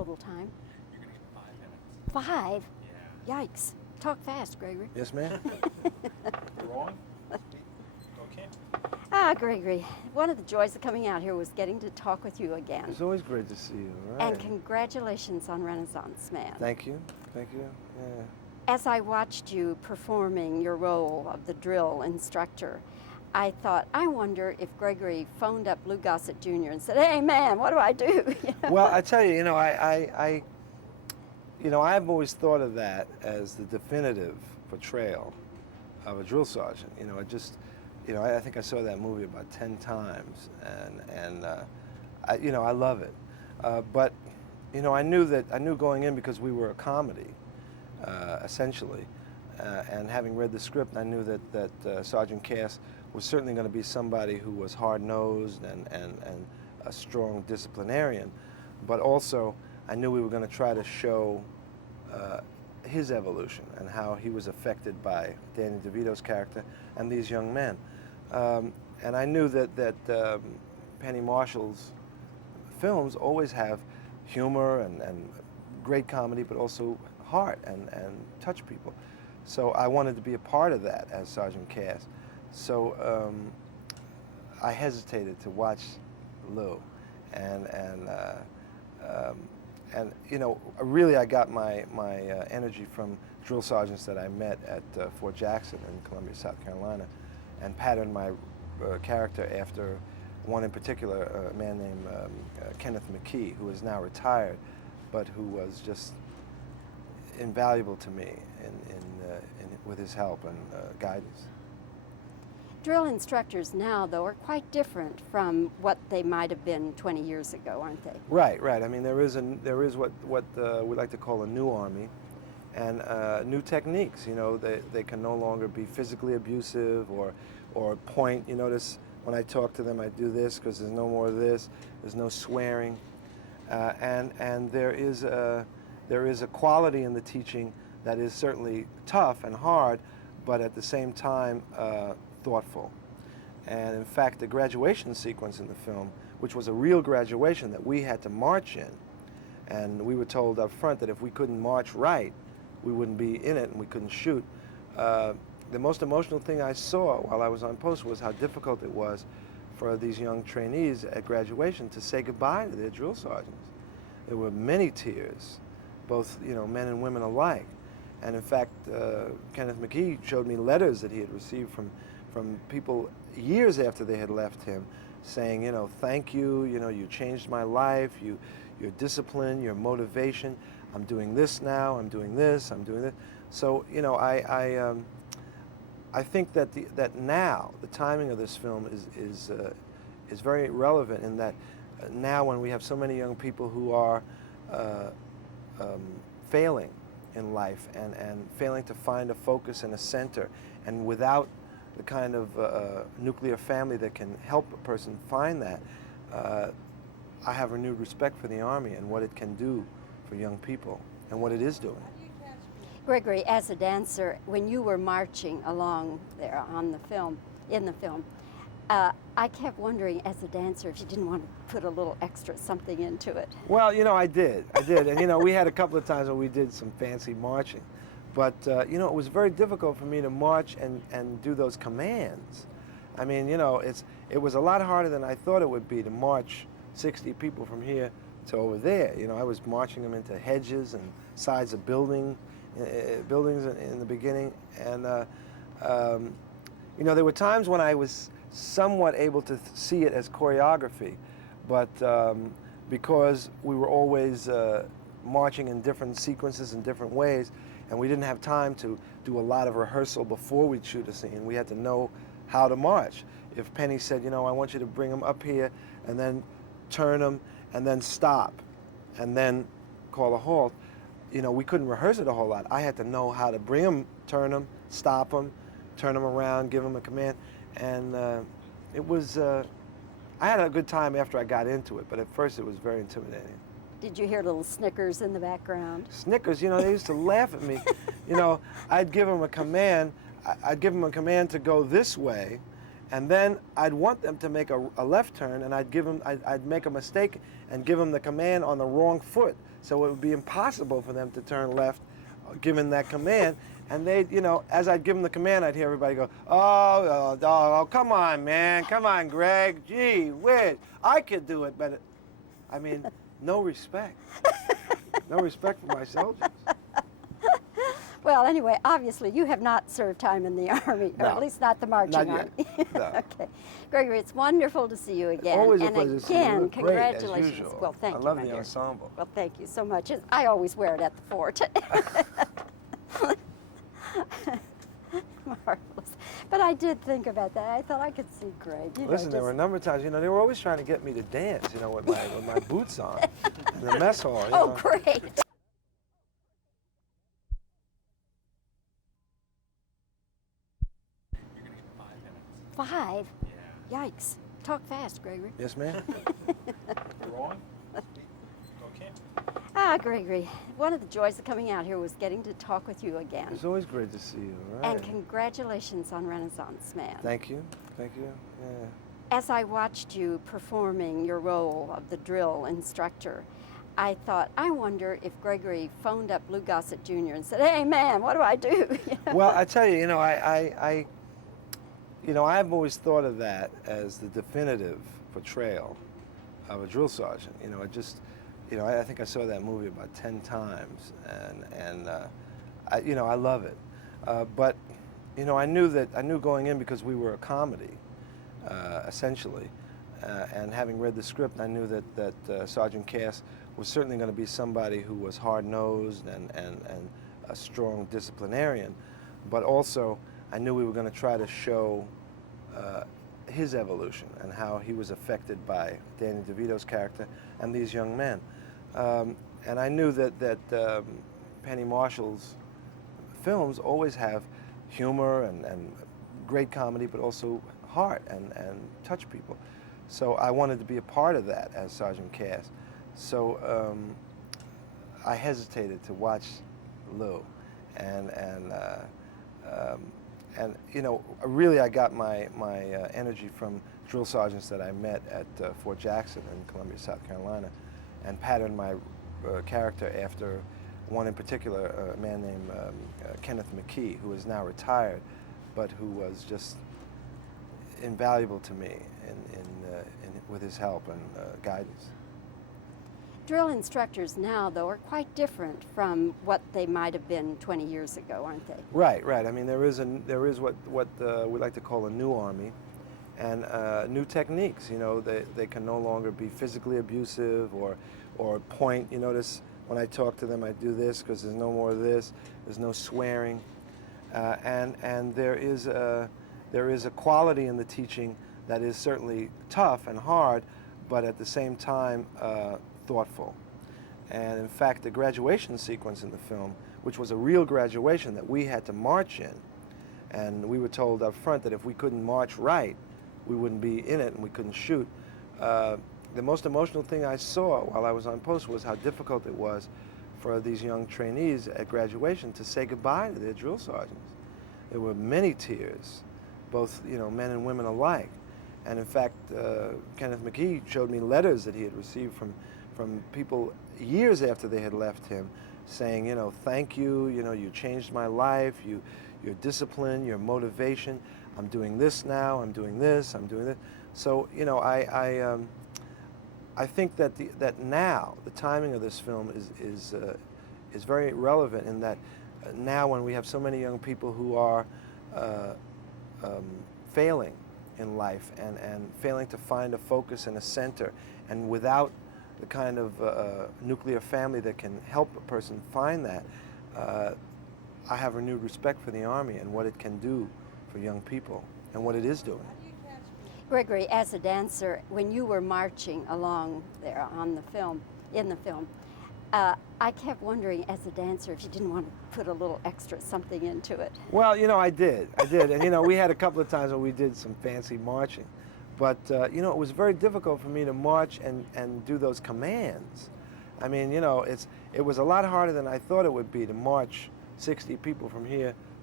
Total time? You're going to get 5 minutes. 5? Yeah. Yikes. Talk fast, Gregory. Yes, ma'am. You're on? Okay. Ah, Gregory, one of the joys of coming out here was getting to talk with you again. It's always great to see you. All right. And congratulations on Renaissance Man. Thank you. Thank you. Yeah. As I watched you performing your role of the drill instructor, I thought, I wonder if Gregory phoned up Lou Gossett Jr. and said, "Hey, man, what do I do?" You know? Well, I tell you, I've always thought of that as the definitive portrayal of a drill sergeant. I think I saw that movie about 10 times, and I love it. But I knew going in, because we were a comedy, essentially, and having read the script, I knew that Sergeant Cass was certainly going to be somebody who was hard-nosed and a strong disciplinarian, but also I knew we were going to try to show his evolution and how he was affected by Danny DeVito's character and these young men. And I knew that Penny Marshall's films always have humor and great comedy, but also heart and touch people. So I wanted to be a part of that as Sergeant Cass. So I hesitated to watch Lou, and really I got my energy from drill sergeants that I met at Fort Jackson in Columbia, South Carolina, and patterned my character after one in particular, a man named Kenneth McKee, who is now retired, but who was just invaluable to me with his help and guidance. Drill instructors now, though, are quite different from what they might have been 20 years ago, aren't they? Right. I mean, there is what we like to call a new army, and new techniques. They can no longer be physically abusive or point. You notice when I talk to them, I do this because there's no more of this. There's no swearing, and there is a quality in the teaching that is certainly tough and hard, but at the same time thoughtful. And in fact, the graduation sequence in the film, which was a real graduation that we had to march in, and we were told up front that if we couldn't march right, we wouldn't be in it and we couldn't shoot. The most emotional thing I saw while I was on post was how difficult it was for these young trainees at graduation to say goodbye to their drill sergeants. There were many tears, both men and women alike. And in fact, Kenneth McKee showed me letters that he had received from people years after they had left him, saying, thank you, you changed my life, your discipline, your motivation, I'm doing this now, I'm doing this, I'm doing this. So, I think that now, the timing of this film is very relevant in that now when we have so many young people who are failing in life and failing to find a focus and a center, and without the kind of nuclear family that can help a person find that, I have renewed respect for the Army and what it can do for young people and what it is doing. Gregory, as a dancer, when you were marching along there in the film, I kept wondering as a dancer if you didn't want to put a little extra something into it. Well, I did. And, we had a couple of times when we did some fancy marching. But, it was very difficult for me to march and do those commands. I mean, it was a lot harder than I thought it would be to march 60 people from here to over there. I was marching them into hedges and sides of buildings in the beginning. And, there were times when I was somewhat able to see it as choreography, but because we were always marching in different sequences in different ways, and we didn't have time to do a lot of rehearsal before we'd shoot a scene. We had to know how to march. If Penny said, I want you to bring them up here and then turn them and then stop and then call a halt, we couldn't rehearse it a whole lot. I had to know how to bring them, turn them, stop them, turn them around, give them a command. And it was, I had a good time after I got into it, but at first it was very intimidating. Did you hear little snickers in the background? Snickers, they used to laugh at me. I'd give them a command. I'd give them a command to go this way, And then I'd want them to make a left turn, and I'd make a mistake and give them the command on the wrong foot. So it would be impossible for them to turn left, given that command. And they, as I'd give them the command, I'd hear everybody go, oh, come on, man, come on, Greg, gee whiz, I could do it better. I mean, no respect. No respect for my soldiers. Well, anyway, obviously you have not served time in the Army, or No, at least not the marching not yet. Army. No. Okay. Gregory, it's wonderful to see you again. Always a and pleasure to see you. again, You look great, as congratulations. usual. Well, thank I you. love my the dear. ensemble. Well, thank you so much. I always wear it at the fort. Marvelous. But I did think about that. I thought I could see Greg. Listen, there were a number of times, they were always trying to get me to dance, with my boots on in the mess hall. Oh, great. You're gonna get 5 minutes. 5? Yeah. Yikes. Talk fast, Gregory. Yes, ma'am? Wrong? Okay. Ah, Gregory, one of the joys of coming out here was getting to talk with you again. It's always great to see you. All right. And congratulations on Renaissance Man. Thank you. Thank you. Yeah. As I watched you performing your role of the drill instructor, I thought, I wonder if Gregory phoned up Lou Gossett Jr. and said, hey, man, what do I do? Well, I tell you, I've always thought of that as the definitive portrayal of a drill sergeant. I think I saw that movie about 10 times, and I love it. But I knew going in, because we were a comedy, essentially, and having read the script, I knew that Sergeant Cass was certainly going to be somebody who was hard-nosed and a strong disciplinarian, but also I knew we were going to try to show his evolution and how he was affected by Danny DeVito's character and these young men. And I knew that Penny Marshall's films always have humor and great comedy, but also heart and touch people. So I wanted to be a part of that as Sergeant Cass. So I hesitated to watch Lou, and really I got my energy from drill sergeants that I met at Fort Jackson in Columbia, South Carolina, and patterned my character after one in particular, a man named Kenneth McKee, who is now retired, but who was just invaluable to me with his help and guidance. Drill instructors now, though, are quite different from what they might have been 20 years ago, aren't they? Right. I mean, there is what we like to call a new army, and new techniques. They can no longer be physically abusive or point. You notice when I talk to them, I do this because there's no more of this. There's no swearing, and there is a quality in the teaching that is certainly tough and hard, but at the same time thoughtful. And in fact, the graduation sequence in the film, which was a real graduation that we had to march in, and we were told up front that if we couldn't march right, we wouldn't be in it and we couldn't shoot. The most emotional thing I saw while I was on post was how difficult it was for these young trainees at graduation to say goodbye to their drill sergeants. There were many tears, both men and women alike. And in fact, Kenneth McKee showed me letters that he had received from people years after they had left him, saying, thank you, you changed my life, your discipline, your motivation. I'm doing this now. I'm doing this. I'm doing this. So I think that now the timing of this film is very relevant in that now when we have so many young people who are failing in life and failing to find a focus and a center, and without the kind of nuclear family that can help a person find that, I have renewed respect for the Army and what it can do for young people and what it is doing. Gregory, as a dancer, when you were marching along there in the film, I kept wondering as a dancer if you didn't want to put a little extra something into it. Well, I did. And, we had a couple of times when we did some fancy marching. But, it was very difficult for me to march and do those commands. I mean, it was a lot harder than I thought it would be to march 60 people from here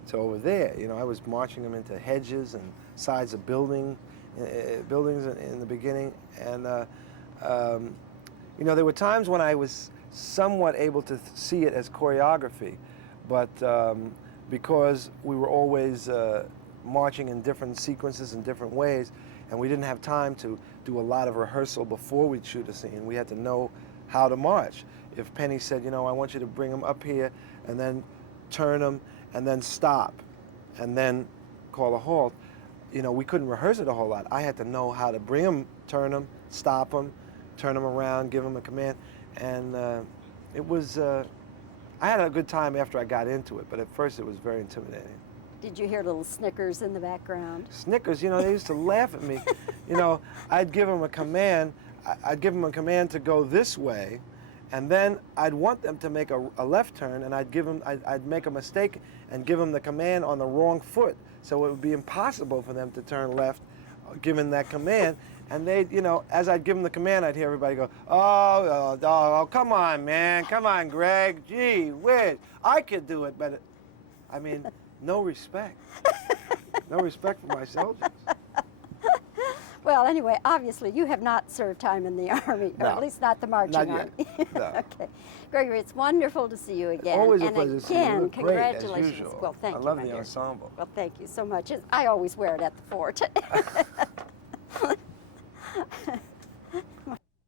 to over there. You know, I was marching them into hedges and sides of buildings in the beginning. And, you know, there were times when I was somewhat able to see it as choreography, but because we were always marching in different sequences in different ways, and we didn't have time to do a lot of rehearsal before we'd shoot a scene. We had to know how to march. If Penny said, you know, I want you to bring them up here and then turn them and then stop and then call a halt, you know, we couldn't rehearse it a whole lot. I had to know how to bring them, turn them, stop them, turn them around, give them a command. And it was, I had a good time after I got into it, but at first it was very intimidating. Did you hear little snickers in the background? Snickers, you know, they used to laugh at me. You know, I'd give them a command. I'd give them a command to go this way, and then I'd want them to make a left turn, and I'd make a mistake and give them the command on the wrong foot. So it would be impossible for them to turn left, given that command. And they'd, you know, as I'd give them the command, I'd hear everybody go, oh, come on, man, come on, Greg, gee whiz, I could do it, but, I mean, no respect. No respect for my soldiers. Well, anyway, obviously you have not served time in the Army, or No, at least not the marching not army. yet. No. Okay. Gregory, it's wonderful to see you again. Always a and pleasure to see you. again, You look great, as congratulations. usual. Well, thank I you, love my the dear. ensemble. Well, thank you so much. I always wear it at the fort.